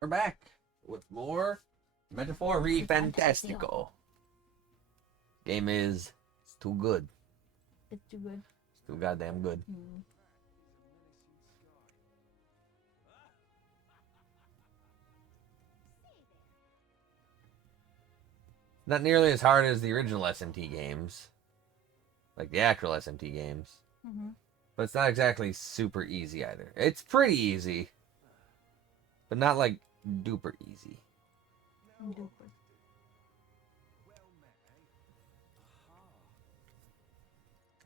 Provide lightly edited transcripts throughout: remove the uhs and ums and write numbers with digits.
We're back with more Metaphor Re Fantastico. Game is it's too good. It's too good. It's too goddamn good. Not nearly as hard as the original SMT games, like the actual SMT games. But it's not exactly super easy either. It's pretty easy, but not like duper easy. Duper.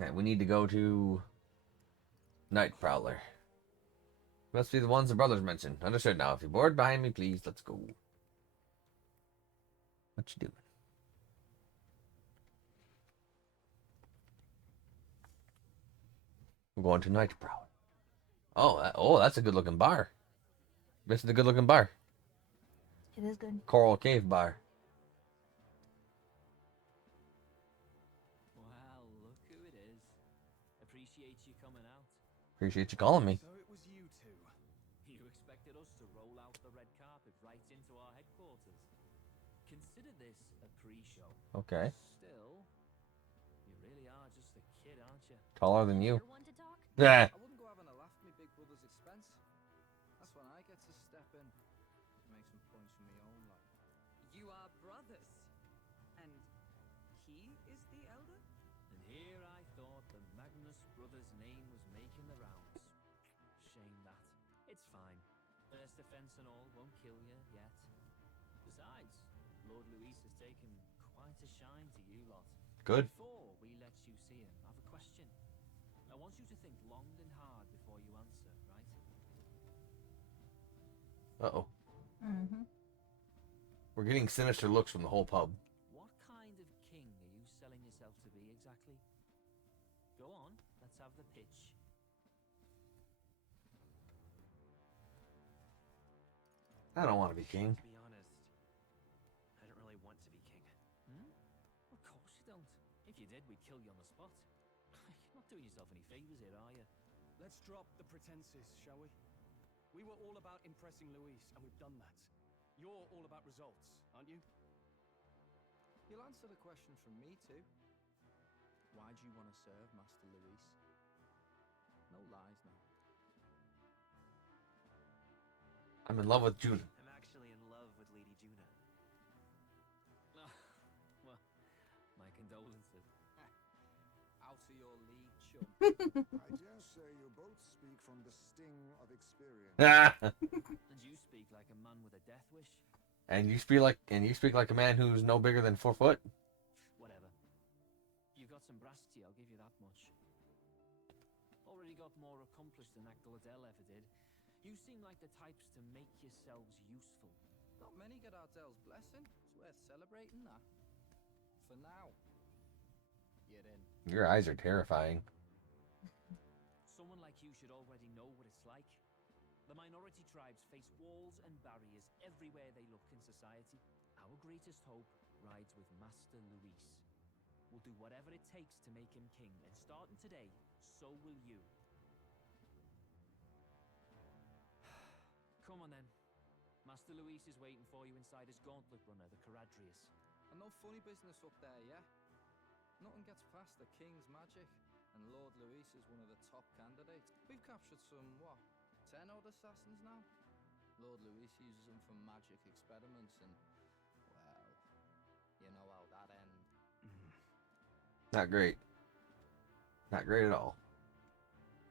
Okay, we need to go to Night Prowler. Must be the ones the brothers mentioned. Understood now. If you're bored behind me, please, let's go. What you doing? We're going to Night Prowler. Oh, that's a good looking bar. This is a good looking bar. It is good. Coral Cave Bar. Well, look who it is. Appreciate you coming out. Appreciate you calling me. So it was you two. You expected us to roll out the red carpet right into our headquarters. Consider this a pre-show. Okay. Still, you really are just a kid, aren't you? Taller than you. One to talk? Yeah. I wouldn't go having a laugh at me big brother's expense. That's when I get to step in. Make some points for my own life. You are brothers. And he is the elder? And here I thought the Magnus brothers' name was making the rounds. Shame that. It's fine. First offense and all won't kill you yet. Besides, Lord Luis has taken quite a shine to you lot. Good. Before we let you see him, I have a question. I want you to think long and hard before you answer, right? Uh-oh. We're getting sinister looks from the whole pub. What kind of king are you selling yourself to be exactly? Go on, let's have the pitch. I don't want to be king. To be honest, I don't really want to be king. Of course you don't. If you did, we'd kill you on the spot. You're not doing yourself any favors here, are you? Let's drop the pretenses, shall we? We were all about impressing Luis, and we've done that. You're all about results, aren't you? You'll answer the question from me too. Why do you want to serve Master Luis? No lies now. I'm in love with Judah. I'm actually in love with Lady Juna. Well, my condolences. Out of your league, chum. I dare say you both speak from the sting of experience. And you speak like a man with a death wish. and you speak like a man who's no bigger than 4 foot. Whatever. You've got some brass to you, I'll give you that much. Already got more accomplished than Agdaladel ever did. You seem like the types to make yourselves useful. Not many get Ardel's blessing. It's worth celebrating that. For now. You're in. Your eyes are terrifying. Someone like you should already know what it's like. The minority tribes face walls and barriers everywhere they look in society. Our greatest hope rides with Master Luis. We'll do whatever it takes to make him king, and starting today, so will you. Come on then. Master Luis is waiting for you inside his gauntlet runner, the Caradrius. And no funny business up there, yeah? Nothing gets past the king's magic, and Lord Luis is one of the top candidates. We've captured some, 10 odd assassins now? Lord Luis uses them for magic experiments, and, well, you know how that ends. Not great. Not great at all.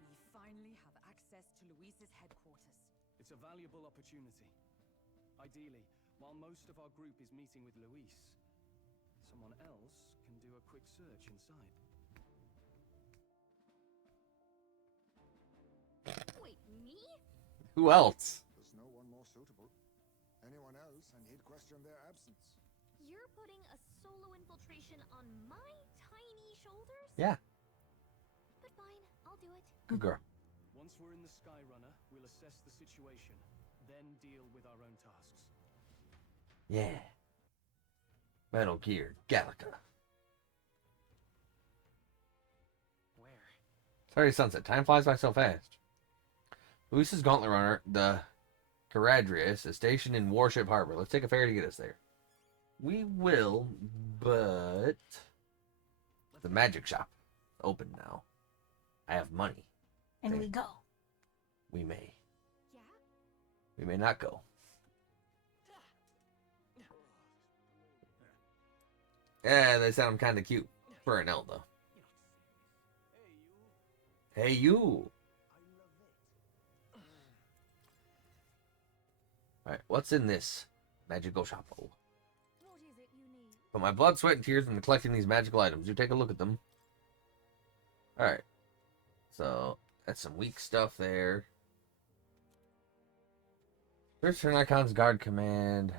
We finally have access to Luis's headquarters. It's a valuable opportunity. Ideally, while most of our group is meeting with Luis, someone else can do a quick search inside. Wait, me? Who else? There's no one more suitable. Anyone else, and he'd question their absence. You're putting a solo infiltration on my tiny shoulders? Yeah. But fine, I'll do it. Good girl. Once we're in the Skyrunner, we'll assess the situation, then deal with our own tasks. Yeah. Metal Gear Galactica. Where? It's already sunset. Time flies by so fast. Luis's Gauntlet Runner, the Caradrius is stationed in Warship Harbor. Let's take a ferry to get us there. We will, but the magic shop open now. I have money. And There. we go. We may. Yeah? We may not go. Yeah, they sound kind of cute for an elf, though. Hey, you. Alright, what's in this magical shop? What is it you need? Put my blood, sweat, and tears into collecting these magical items. You take a look at them. Alright. So, that's some weak stuff there. First turn icons, guard command.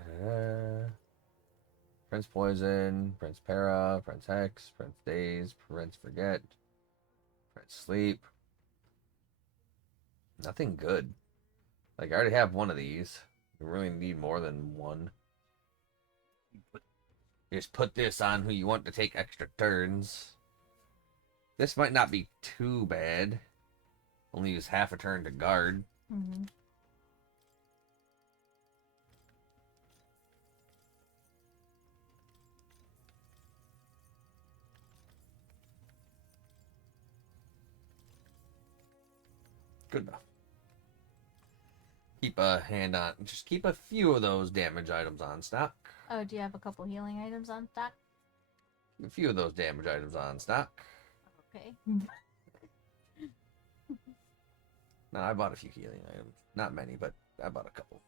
Prince Poison, Prince Para, Prince Hex, Prince Daze, Prince Forget, Prince Sleep. Nothing good. Like, I already have one of these. You really need more than one. Just put this on who you want to take extra turns. This might not be too bad. Only use half a turn to guard. Mm-hmm. Good enough. Keep a hand on. Just keep a few of those damage items on stock. Oh, do you have a couple healing items on stock? A few of those damage items on stock. Okay. No, I bought a few healing items. Not many, but I bought a couple.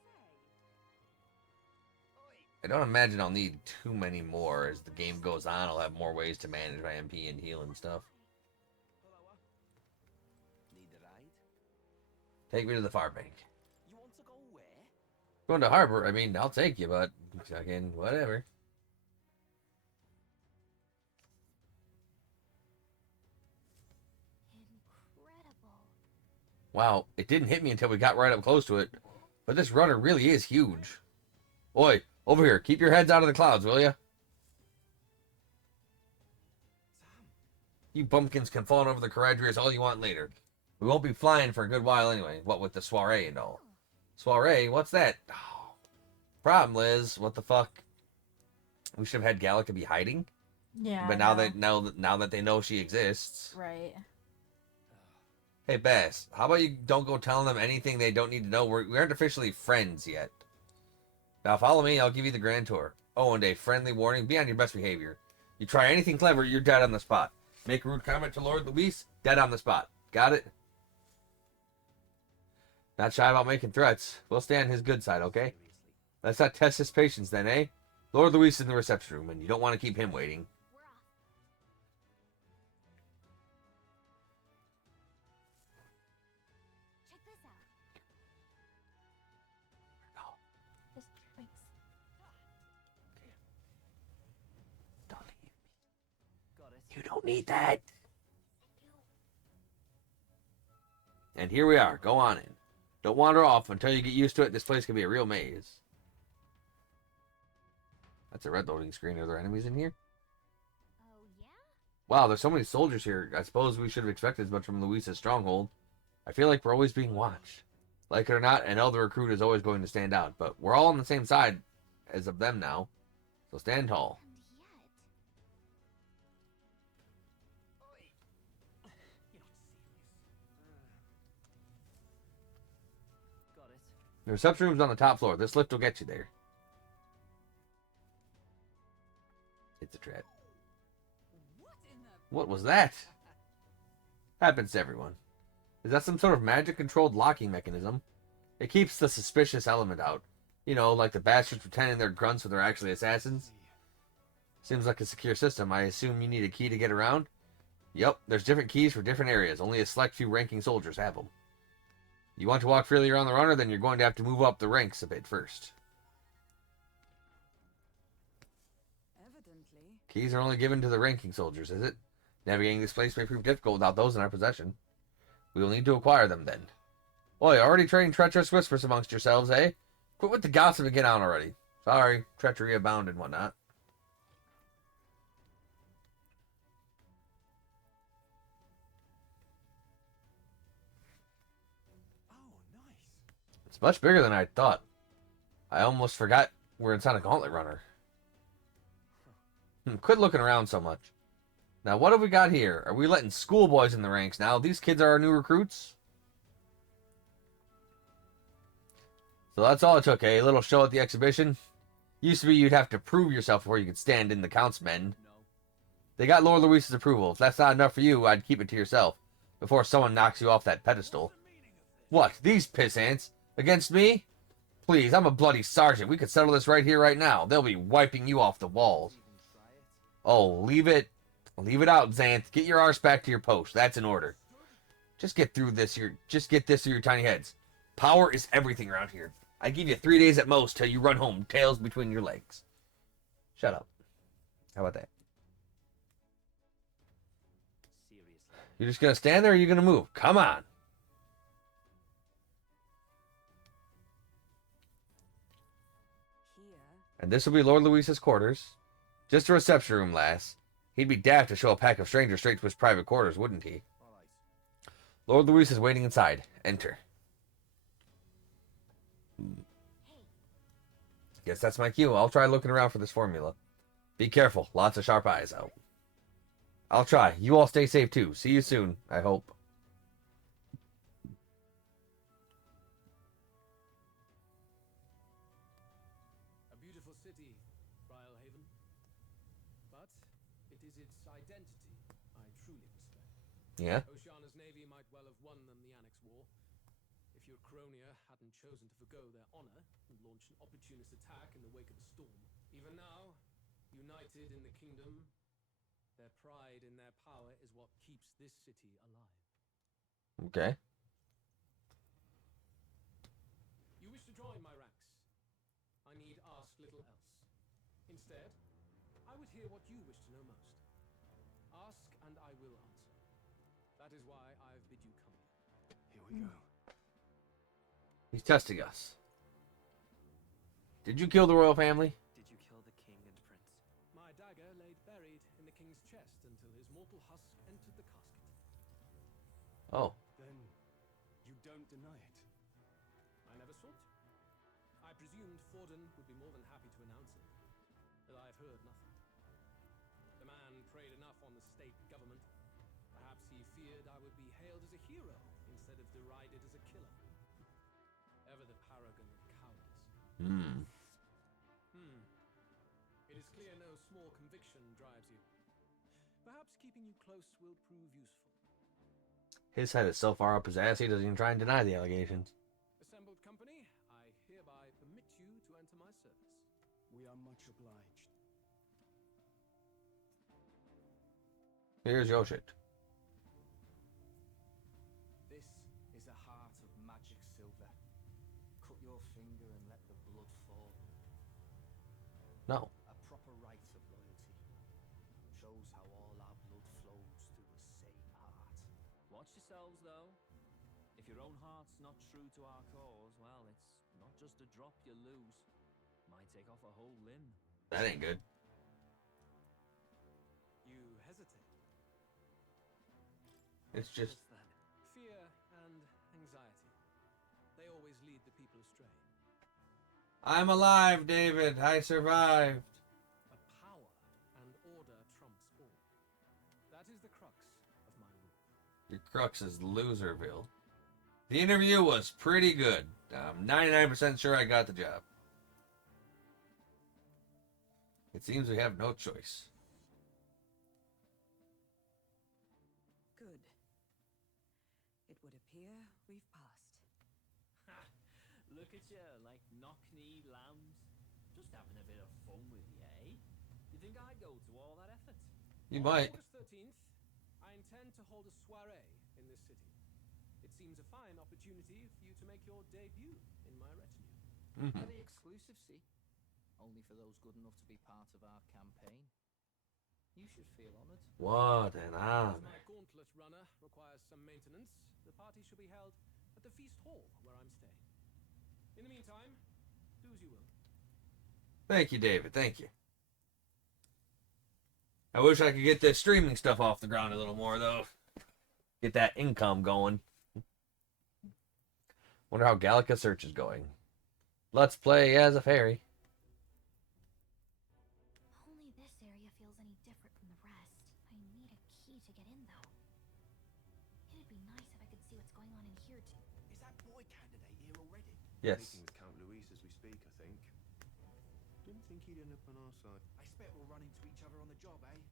I don't imagine I'll need too many more. As the game goes on, I'll have more ways to manage my MP and heal and stuff. Need a ride? Take me to the far bank. You want to go where? Going to harbor, I mean, I'll take you, but fucking whatever. Incredible. Wow, it didn't hit me until we got right up close to it. But this rudder really is huge. Oi, over here, keep your heads out of the clouds, will ya? You bumpkins can fawn over the Caradrius all you want later. We won't be flying for a good while anyway, what with the soiree and all. Soiree? What's that? Oh. Problem, Liz. What the fuck? We should have had Gallica be hiding. Yeah. But now that they know she exists. Right. Hey, Bess, how about you don't go telling them anything they don't need to know? We aren't officially friends yet. Now follow me, I'll give you the grand tour. Oh, and a friendly warning, be on your best behavior. You try anything clever, you're dead on the spot. Make a rude comment to Lord Luis, dead on the spot. Got it? Not shy about making threats. We'll stay on his good side, okay? Let's not test his patience then, eh? Lord Luis is in the reception room, and you don't want to keep him waiting. We're off. Check this out. Just thanks. Don't leave me. Got it. You don't need that. And here we are. Go on in. Don't wander off until you get used to it. This place can be a real maze. That's a red loading screen. Are there enemies in here? Oh, yeah? Wow, there's so many soldiers here. I suppose we should have expected as much from Luisa's stronghold. I feel like we're always being watched. Like it or not, an elder recruit is always going to stand out. But we're all on the same side as of them now. So stand tall. And yet... Got it. The reception room's on the top floor. This lift will get you there. It's a trap. What in the... What was that? Happens to everyone. Is that some sort of magic-controlled locking mechanism? It keeps the suspicious element out. You know, like the bastards pretending they're grunts when they're actually assassins. Seems like a secure system. I assume you need a key to get around? Yep, there's different keys for different areas. Only a select few ranking soldiers have them. You want to walk freely around the runner, then you're going to have to move up the ranks a bit first. Evidently. Keys are only given to the ranking soldiers, is it? Navigating this place may prove difficult without those in our possession. We will need to acquire them then. Boy, already trading treacherous whispers amongst yourselves, eh? Quit with the gossip and get on already. Sorry, treachery abound and whatnot. Oh, nice. Let's much bigger than I thought. I almost forgot we're inside a gauntlet runner. Quit looking around so much. Now, what have we got here? Are we letting schoolboys in the ranks now? These kids are our new recruits? So that's all it took, eh? A little show at the exhibition? Used to be you'd have to prove yourself before you could stand in the Count's men. They got Lord Luis's approval. If that's not enough for you, I'd keep it to yourself before someone knocks you off that pedestal. What? These piss ants? Against me? Please, I'm a bloody sergeant. We could settle this right here, right now. They'll be wiping you off the walls. Oh, leave it out, Xanth. Get your arse back to your post. That's in order. Just get this through your tiny heads. Power is everything around here. I give you 3 days at most till you run home, tails between your legs. Shut up. How about that? Seriously. You're just gonna stand there or are you gonna move? Come on. Here, And this will be Lord Luis's quarters. Just a reception room, lass. He'd be daft to show a pack of strangers straight to his private quarters, wouldn't he? All right. Lord Luis is waiting inside. Enter. Guess that's my cue. I'll try looking around for this formula. Be careful. Lots of sharp eyes out. I'll try. You all stay safe too. See you soon, I hope. A beautiful city, Haven. But it is its identity I truly respect. Yeah? Oceana's navy might well have won them the Annex War. If your Cronia hadn't chosen to forgo their honor and launch an opportunist attack in the wake of the storm. Even now, united in the kingdom, their pride in their power is what keeps this city alive. Okay. You wish to join my ranks. I need ask little else. Instead, I would hear what you wish to know most. Ask and I will answer. That is why I have bid you come here. Here we go. He's testing us. Did you kill the royal family? Did you kill the king and prince? My dagger laid buried in the king's chest until his mortal husk entered the casket. Oh. Then you don't deny it. I never sought to. I presumed Forden would be more than happy to announce it, but I have heard nothing. The man preyed enough on the state government. Perhaps he feared I would be hailed as a hero instead of derided as a killer. Ever the paragon of cowardice. It is clear no small conviction drives you. Perhaps keeping you close will prove useful. His head is so far up his ass he doesn't even try and deny the allegations. Assembled company, I hereby permit you to enter my service. We are much obliged. Here's your shit. This is a heart of magic silver. Cut your finger and let the blood fall. No. A proper rite of loyalty. Shows how all our blood flows through the same heart. Watch yourselves, though. If your own heart's not true to our cause, well, it's not just a drop you lose. Might take off a whole limb. That ain't good. You hesitate. It's just... What's that? Fear and anxiety. They always lead the people astray. I'm alive, David. I survived. But power and order trumps all. That is the crux of my rule. Your crux is Loserville. The interview was pretty good. I'm 99% sure I got the job. It seems we have no choice. good. It would appear we've passed. Ha! Look at you, like knock-kneed lambs. Just having a bit of fun with you, eh? You think I'd go to all that effort? You On might. August 13th, I intend to hold a soiree in this city. It seems a fine opportunity for you to make your debut in my retinue. Very exclusive, see? Only for those good enough to be part of our campaign. You should feel honoured. What an As honor. my gauntlet runner requires some maintenance, the party shall be held at the feast hall where I'm staying. In the meantime, do as you will. Thank you, David. Thank you. I wish I could get this streaming stuff off the ground a little more, though. Get that income going. Wonder how Gallica search is going. Let's play as a fairy. Only this area feels any different from the rest. I need a key to get in, though. It'd be nice if I could see what's going on in here, too. Is that boy candidate here already? Yes. Meeting with Count Luis as we speak, I think. Didn't think he'd end up on our side. I expect we'll run into each other on the job, eh?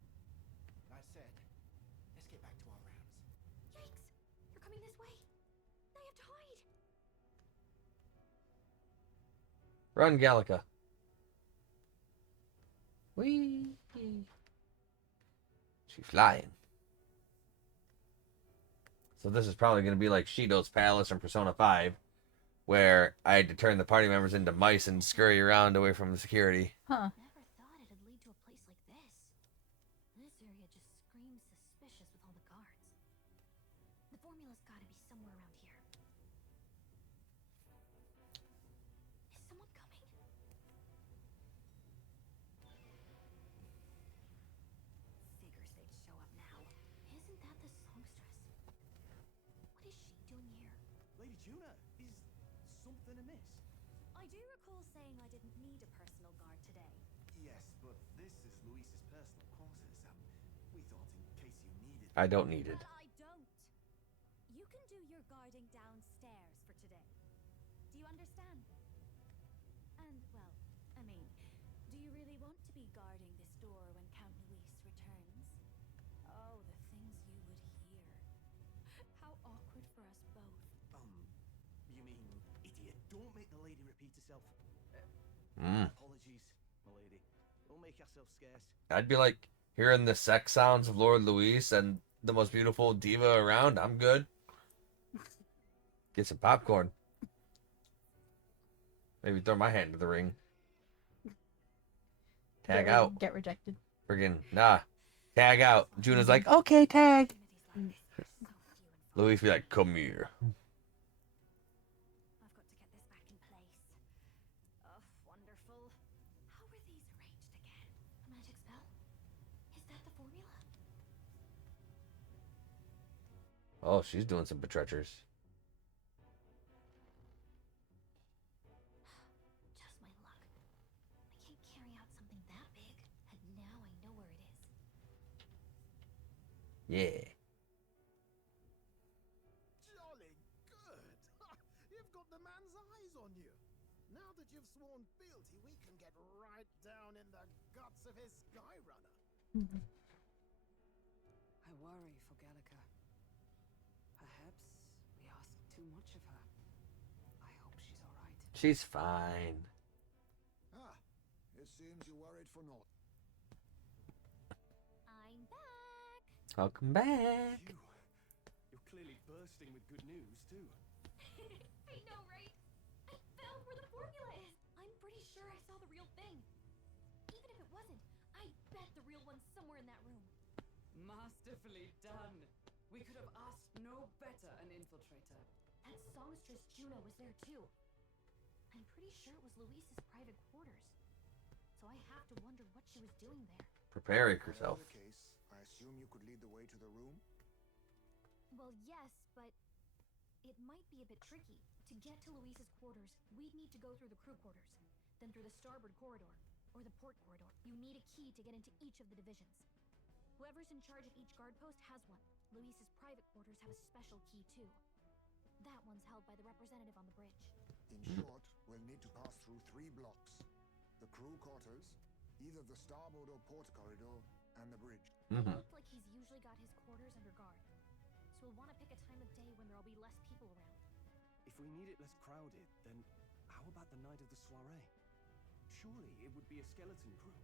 That said, let's get back to our rounds. Yikes! You're coming this way! I have to hide! Run, Gallica. Whee! She's flying. So this is probably going to be like Shido's Palace from Persona 5, where I had to turn the party members into mice and scurry around away from the security. Huh. Never thought it'd lead to a place like this. This area just screams suspicious with all the guards. The formula's gotta be somewhere around here. Is someone coming? Figures they'd show up now. Isn't that the songstress? What is she doing here? Lady Juna, is something amiss? I do recall saying I didn't need a personal guard today. Yes, but this is Luis's personal quarters. We thought in case you needed. I don't need it. But I don't. You can do your guarding downstairs for today. Do you understand? And, well, I mean, do you really want to be guarding this door when Count Luis returns? Oh, the things you would hear. How awkward for us both. You mean idiot? Don't make the lady repeat herself. Apologies, my lady. Don't make yourself scarce. I'd be like hearing the sex sounds of Lord Luis and the most beautiful diva around. I'm good. Get some popcorn. Maybe throw my hand into the ring. Tag out. Get rejected. Friggin' nah. Tag out. Juna's like, okay, tag. Luis be like, come here. I've got to get this back in place. Oh, wonderful. How were these arranged again? A magic spell? Is that the formula? Oh, she's doing some betreacherous. Just my luck. I can't carry out something that big, and now I know where it is. Yeah. Jolly good. You've got the man's eyes on you. Now that you've sworn fealty, we can get right down in the guts of his Skyrunner. I worry for Gallica. Perhaps we asked too much of her. I hope she's all right. She's fine. It seems you worried for naught. I'm back! Welcome back. You're clearly bursting with good news, too. I know, right? I found where the formula is! I'm pretty sure I saw the real thing. Even if it wasn't, I bet the real one's somewhere in that room. Masterfully done. We could have asked no better an infiltrator. That songstress Juno was there too. I'm pretty sure it was Luis's private quarters. So I have to wonder what she was doing there. Preparing herself. Whatever the case, I assume you could lead the way to the room? Well, yes, but it might be a bit tricky. To get to Luis's quarters, we'd need to go through the crew quarters, then through the starboard corridor, or the port corridor. You need a key to get into each of the divisions. Whoever's in charge of each guard post has one. Luis's private quarters have a special key too. That one's held by the representative on the bridge. In short, we'll need to pass through 3 blocks. The crew quarters, either the starboard or port corridor, and the bridge. It looked like he's usually got his quarters under guard. So we'll want to pick a time of day when there'll be less people around. If we need it less crowded, then how about the night of the soiree? Surely it would be a skeleton crew.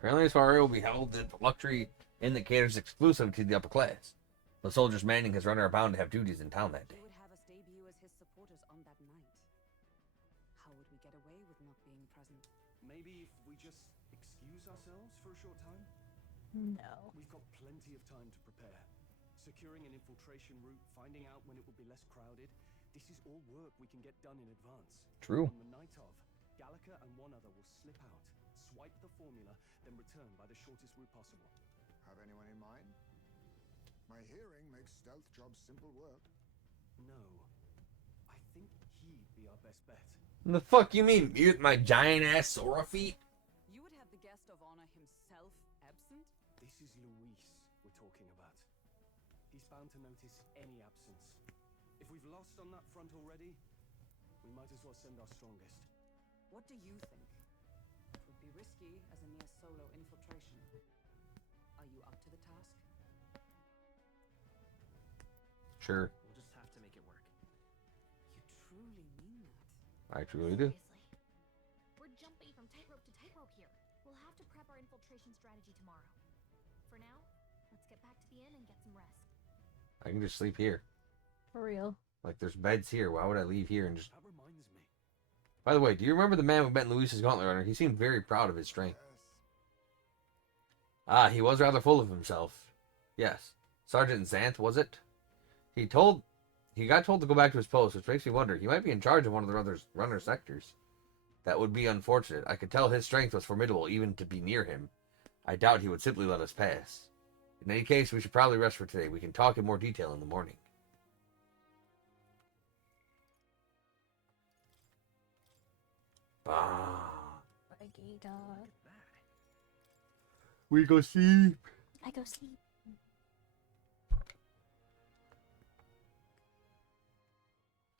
Apparently, this soiree will be held at the luxury inn that caters exclusive to the upper class. The soldiers' manning his runner are bound to have duties in town that He day. would have us debut as his supporters on that night. How would we get away with not being present? Maybe if we just excuse ourselves for a short time? No. We've got plenty of time to prepare. Securing an infiltration route, finding out when it will be less crowded. This is all work we can get done in advance. True. On the night of, Gallica and one other will slip out, swipe the formula, then return by the shortest route possible. Have anyone in mind? My hearing makes stealth jobs simple work. No. I indeed be our best bet. The fuck you mean? Mute my giant ass Sora feet? You would have the guest of honor himself absent? This is Luis we're talking about. He's bound to notice any absence. If we've lost on that front already, we might as well send our strongest. What do you think? It would be risky as a near solo infiltration. Are you up to the task? Sure. We'll just have to make it work. You truly mean that? I truly do. Seriously. We're jumping from tightrope to tightrope here. We'll have to prep our infiltration strategy tomorrow. For now, let's get back to the inn and get some rest. I can just sleep here. For real. Like, there's beds here. Why would I leave here and just... That reminds me. By the way, do you remember the man we met in Luis's Gauntlet Runner? He seemed very proud of his strength. Yes. Ah, he was rather full of himself. Yes. Sergeant Xanth, was it? He got told to go back to his post, which makes me wonder. He might be in charge of one of the runner sectors. That would be unfortunate. I could tell his strength was formidable, even to be near him. I doubt he would simply let us pass. In any case, we should probably rest for today. We can talk in more detail in the morning. Ah. We go sleep. I go sleep.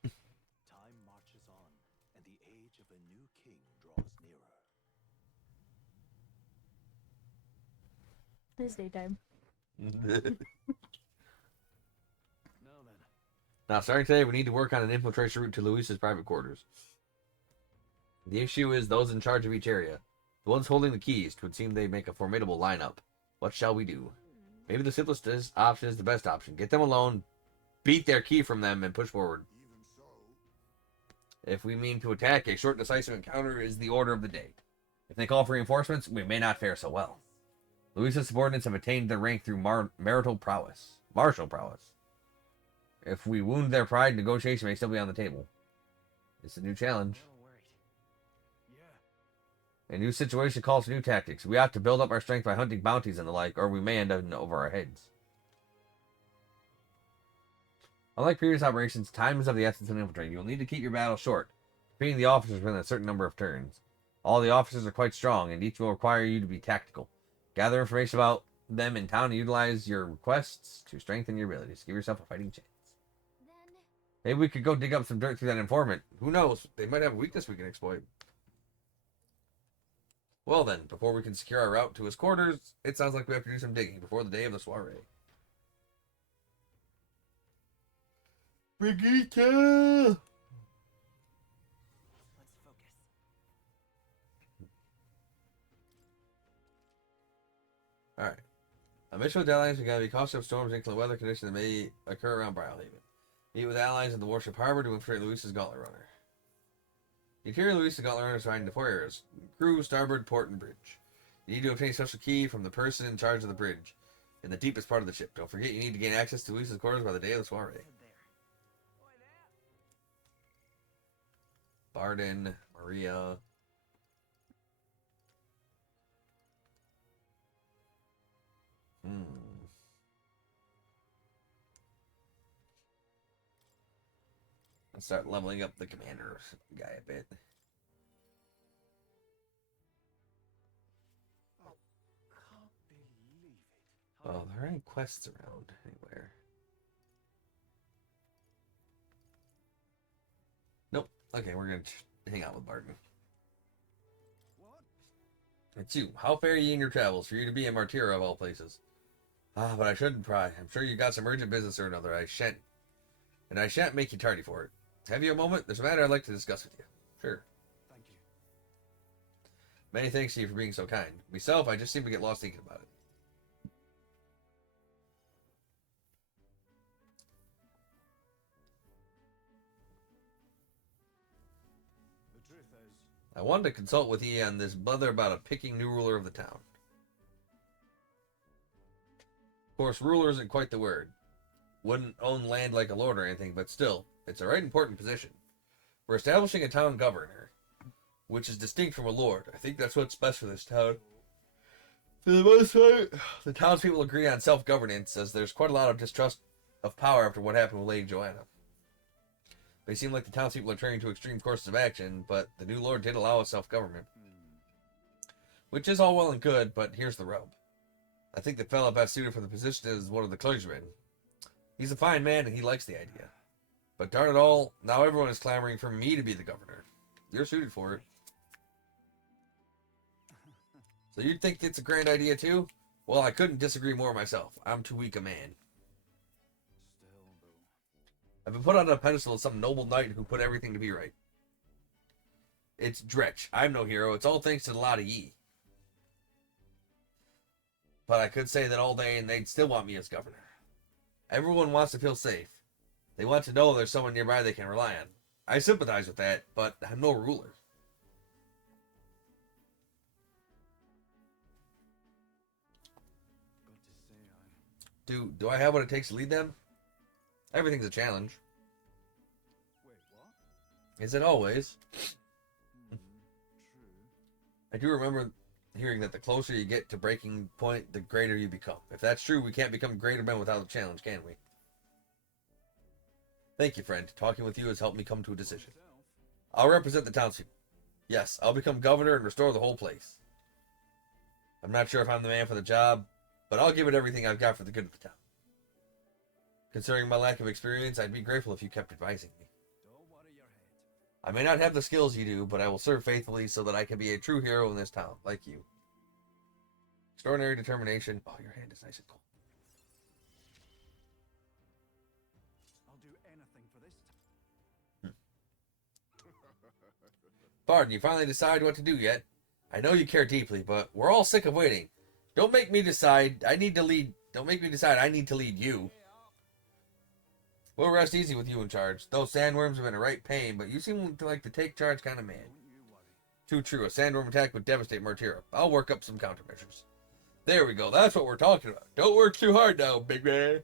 Time marches on, and the age of a new king draws nearer. It's daytime. Now then. Now, starting today, we need to work on an infiltration route to Luis's private quarters. The issue is those in charge of each area. The ones holding the keys, 'twould seem they make a formidable lineup. What shall we do? Maybe the simplest option is the best option. Get them alone, beat their key from them, and push forward. Even so, If we mean to attack, a short, decisive encounter is the order of the day. If they call for reinforcements, we may not fare so well. Luis's subordinates have attained their rank through martial prowess. If we wound their pride, negotiation may still be on the table. It's a new challenge. I'm a little worried. Yeah. A new situation calls for new tactics. We ought to build up our strength by hunting bounties and the like, or we may end up over our heads. Unlike previous operations, time is of the essence in infiltrating. You'll need to keep your battle short, defeating the officers within a certain number of turns. All the officers are quite strong, and each will require you to be tactical. Gather information about them in town and utilize your requests to strengthen your abilities. Give yourself a fighting chance. Then, Maybe we could go dig up some dirt through that informant. Who knows? They might have a weakness we can exploit. Well then, before we can secure our route to his quarters, it sounds like we have to do some digging before the day of the soiree. Brigitte! Let's focus. Alright. A mission with allies, we gotta be cautious of storms and inclement weather conditions that may occur around Brylehaven. Meet with allies in the Warship Harbor to infiltrate Luis's Gauntlet Runner. The interior of Luis's Gauntlet Runner is divided into 4 areas: crew, starboard, port, and bridge. You need to obtain a special key from the person in charge of the bridge, in the deepest part of the ship. Don't forget you need to gain access to Luis's quarters by the day of the soiree. Head there. Barden, Maria. Let's start leveling up the commander guy a bit. Oh, can't believe it. Oh, there aren't quests around anywhere. Nope. Okay, we're gonna hang out with Barton. What? It's you. How fare ye in your travels? For you to be a martyr of all places. Ah, but I shouldn't pry. I'm sure you got some urgent business or another. I shan't make you tardy for it. Have you a moment? There's a matter I'd like to discuss with you. Sure. Thank you. Many thanks to you for being so kind. Myself, I just seem to get lost thinking about it. The truth is, I wanted to consult with ye on this bother about a picking new ruler of the town. Of course, ruler isn't quite the word. Wouldn't own land like a lord or anything, but still, it's a right important position. We're establishing a town governor, which is distinct from a lord. I think that's what's best for this town. For the most part, the townspeople agree on self-governance, as there's quite a lot of distrust of power after what happened with Lady Joanna. They seem like the townspeople are turning to extreme courses of action, but the new lord did allow us self-government. Which is all well and good, but here's the rub. I think the fella best suited for the position is one of the clergymen. He's a fine man and he likes the idea. But darn it all, now everyone is clamoring for me to be the governor. You're suited for it. So you think it's a grand idea too? Well, I couldn't disagree more myself. I'm too weak a man. I've been put on a pedestal as some noble knight who put everything to be right. It's Dretch. I'm no hero. It's all thanks to the lot of ye. But I could say that all day and they'd still want me as governor. Everyone wants to feel safe. They want to know there's someone nearby they can rely on. I sympathize with that, but I'm no ruler. Do I have what it takes to lead them? Everything's a challenge. Wait, what? Is it always? I do remember hearing that the closer you get to breaking point, the greater you become. If that's true, we can't become greater men without a challenge, can we? Thank you, friend. Talking with you has helped me come to a decision. I'll represent the townspeople. Yes, I'll become governor and restore the whole place. I'm not sure if I'm the man for the job, but I'll give it everything I've got for the good of the town. Considering my lack of experience, I'd be grateful if you kept advising me. Don't worry your head. I may not have the skills you do, but I will serve faithfully so that I can be a true hero in this town, like you. Extraordinary determination. Oh, your hand is nice and cold. I'll do anything for this Barton, you finally decided what to do yet? I know you care deeply, but we're all sick of waiting. Don't make me decide I need to lead. Don't make me decide I need to lead you. We'll rest easy with you in charge. Those sandworms have been a right pain, but you seem to like the take charge kind of man. Too true. A sandworm attack would devastate Martira. I'll work up some countermeasures. There we go. That's what we're talking about. Don't work too hard now, big man.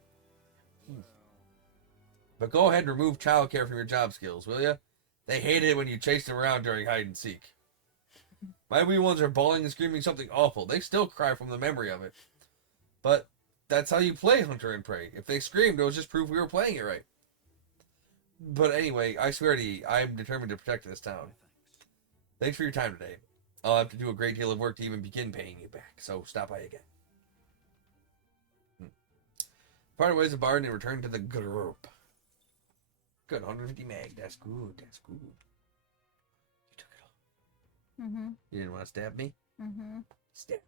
But go ahead and remove childcare from your job skills, will you? They hated it when you chased them around during hide and seek. My wee ones are bawling and screaming something awful. They still cry from the memory of it. But that's how you play Hunter and Prey. If they screamed, it was just proof we were playing it right. But anyway, I swear to you, I am determined to protect this town. Thanks for your time today. I'll have to do a great deal of work to even begin paying you back, so stop by again. Parted ways of Barton and returned to the group. Good, 150 mag. That's good. That's good. You took it all. Mm-hmm. You didn't want to stab me? Mm-hmm. Stab me.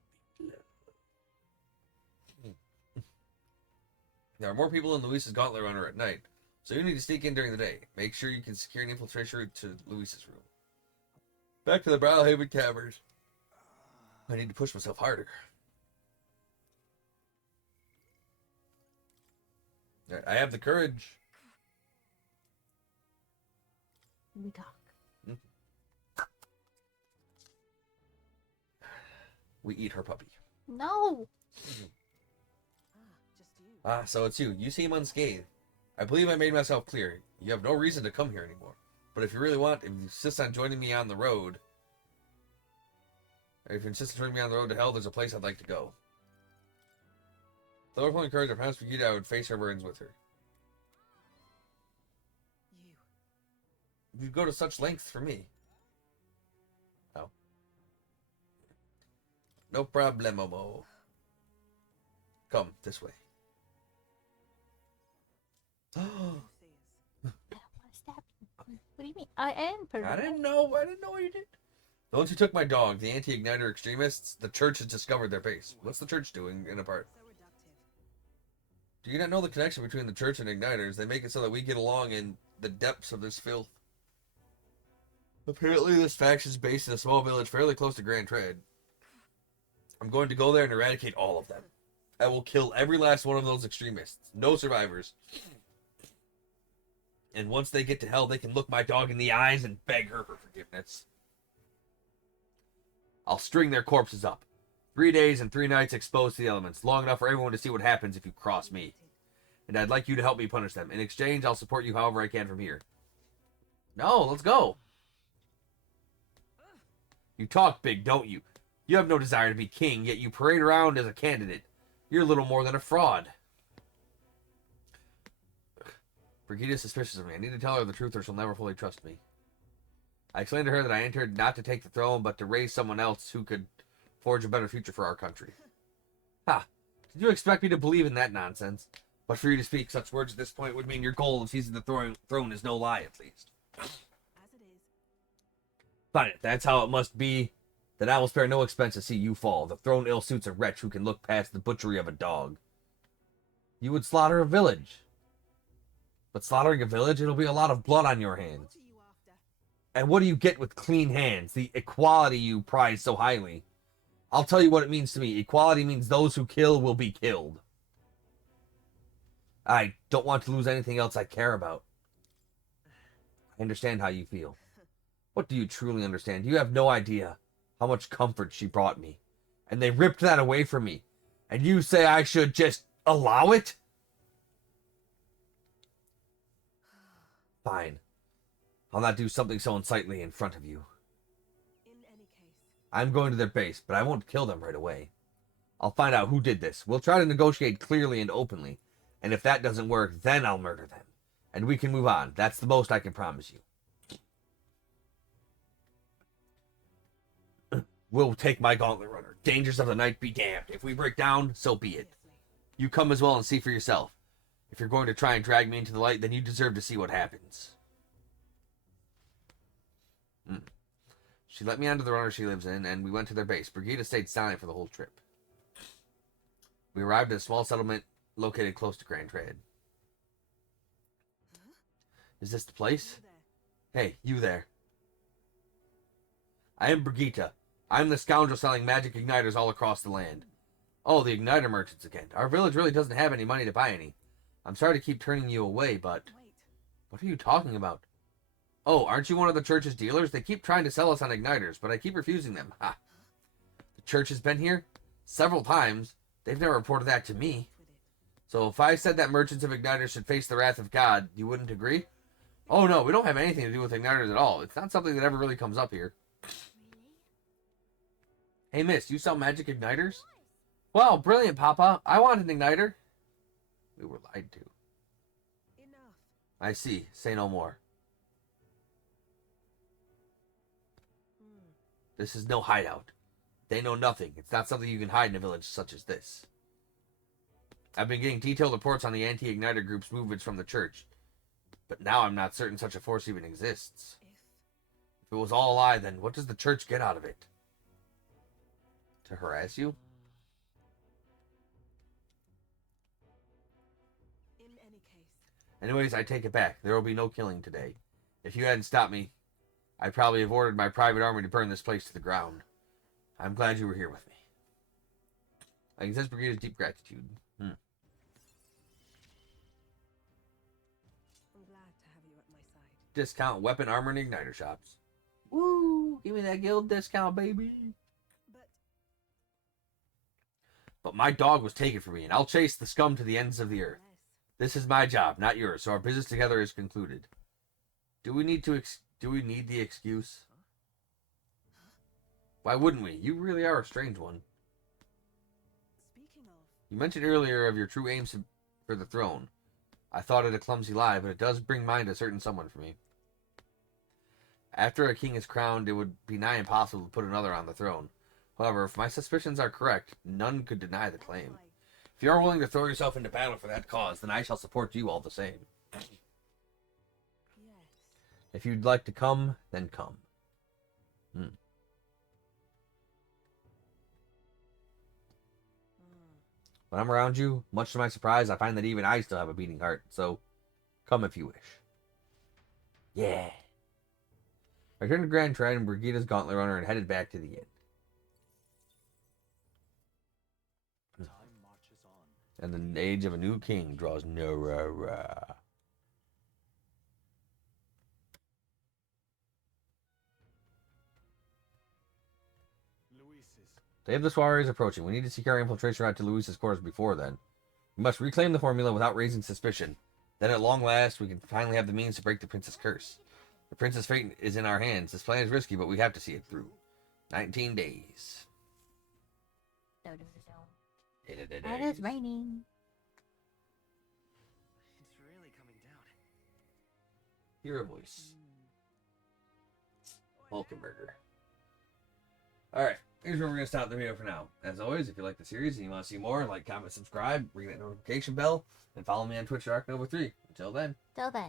There are more people in Luis's gauntlet runner at night, so you need to sneak in during the day. Make sure you can secure an infiltration route to Luis's room. Back to the Browhaven Caverns. I need to push myself harder. Right, I have the courage. We talk. We eat her puppy. No. Just you. Ah, so it's you. You seem unscathed. I believe I made myself clear. You have no reason to come here anymore. But if you really want, if you insist on joining me on the road, or if you insist on joining me on the road to hell, there's a place I'd like to go. Though I encourage, I promise for you that I would face her burdens with her. You'd go to such lengths for me. Oh. No problemo. Come, this way. I don't want to stab you. What do you mean? I am perfect. I didn't know you did. Those who took my dog, the anti-igniter extremists, the church has discovered their base. What's the church doing in a part? So reductive. Do you not know the connection between the church and igniters? They make it so that we get along in the depths of this filth. Apparently this faction is based in a small village fairly close to Grand Trade. I'm going to go there and eradicate all of them. I will kill every last one of those extremists. No survivors. And once they get to hell, they can look my dog in the eyes and beg her for forgiveness. I'll string their corpses up. 3 days and 3 nights exposed to the elements. Long enough for everyone to see what happens if you cross me. And I'd like you to help me punish them. In exchange, I'll support you however I can from here. No, let's go. You talk big, don't you? You have no desire to be king, yet you parade around as a candidate. You're little more than a fraud. Brigida's suspicious of me. I need to tell her the truth or she'll never fully trust me. I explained to her that I entered not to take the throne, but to raise someone else who could forge a better future for our country. Ha! Did you expect me to believe in that nonsense? But for you to speak such words at this point would mean your goal of seizing the throne is no lie, at least. As it is. Fine, if that's how it must be, then I will spare no expense to see you fall. The throne ill suits a wretch who can look past the butchery of a dog. You would slaughter a village. But slaughtering a village, it'll be a lot of blood on your hands. What are you after? And what do you get with clean hands? The equality you prize so highly. I'll tell you what it means to me. Equality means those who kill will be killed. I don't want to lose anything else I care about. I understand how you feel. What do you truly understand? You have no idea how much comfort she brought me. And they ripped that away from me. And you say I should just allow it? Fine. I'll not do something so unsightly in front of you. In any case. I'm going to their base, but I won't kill them right away. I'll find out who did this. We'll try to negotiate clearly and openly. And if that doesn't work, then I'll murder them. And we can move on. That's the most I can promise you. We'll take my gauntlet runner. Dangers of the night be damned. If we break down, so be it. You come as well and see for yourself. If you're going to try and drag me into the light, then you deserve to see what happens. She let me onto the runner she lives in, and we went to their base. Brigida stayed silent for the whole trip. We arrived at a small settlement located close to Grand Trade. Huh? Is this the place? You there. Hey, you there. I am Brigitte. I'm the scoundrel selling magic igniters all across the land. Oh, the igniter merchants again. Our village really doesn't have any money to buy any. I'm sorry to keep turning you away, but... Wait. What are you talking about? Oh, aren't you one of the church's dealers? They keep trying to sell us on igniters, but I keep refusing them. Ha! The church has been here several times. They've never reported that to me. With it. So if I said that merchants of igniters should face the wrath of God, you wouldn't agree? Oh no, we don't have anything to do with igniters at all. It's not something that ever really comes up here. Really? Hey miss, you sell magic igniters? Wow, brilliant, Papa. I want an igniter. We were lied to. Enough. I see. Say no more. This is no hideout. They know nothing. It's not something you can hide in a village such as this. I've been getting detailed reports on the anti-igniter group's movements from the church. But now I'm not certain such a force even exists. If it was all a lie, then what does the church get out of it? To harass you? In any case. Anyways, I take it back. There will be no killing today. If you hadn't stopped me, I'd probably have ordered my private army to burn this place to the ground. I'm glad you were here with me. I can sense Brigida's deep gratitude. I'm glad to have you at my side. Discount weapon, armor, and igniter shops. Woo! Give me that guild discount, baby. But my dog was taken from me, and I'll chase the scum to the ends of the earth. This is my job, not yours, so our business together is concluded. Do we need the excuse? Why wouldn't we? You really are a strange one. Speaking of, You mentioned earlier of your true aims for the throne. I thought it a clumsy lie, but it does bring mind a certain someone for me. After a king is crowned, it would be nigh impossible to put another on the throne. However, if my suspicions are correct, none could deny the claim. why? If you are willing to throw yourself into battle for that cause, then I shall support you all the same. Yes. If you'd like to come, then come. When I'm around you, much to my surprise, I find that even I still have a beating heart. So, come if you wish. Yeah. I returned to Grand Trade and Brigida's Gauntlet Runner and headed back to the inn. Time marches on. And the age of a new king draws nearer. Luis's. Day of the soiree is approaching. We need to secure our infiltration route to Luis's quarters before then. We must reclaim the formula without raising suspicion. Then at long last, we can finally have the means to break the prince's curse. The prince's fate is in our hands. This plan is risky, but we have to see it through. 19 days. It is raining. It's really coming down. Hear a voice. Hulkenberger. Alright, here's where we're going to stop the video for now. As always, if you like the series and you want to see more, like, comment, subscribe, ring that notification bell, and follow me on Twitch at ArcNova3. Until then. Till then.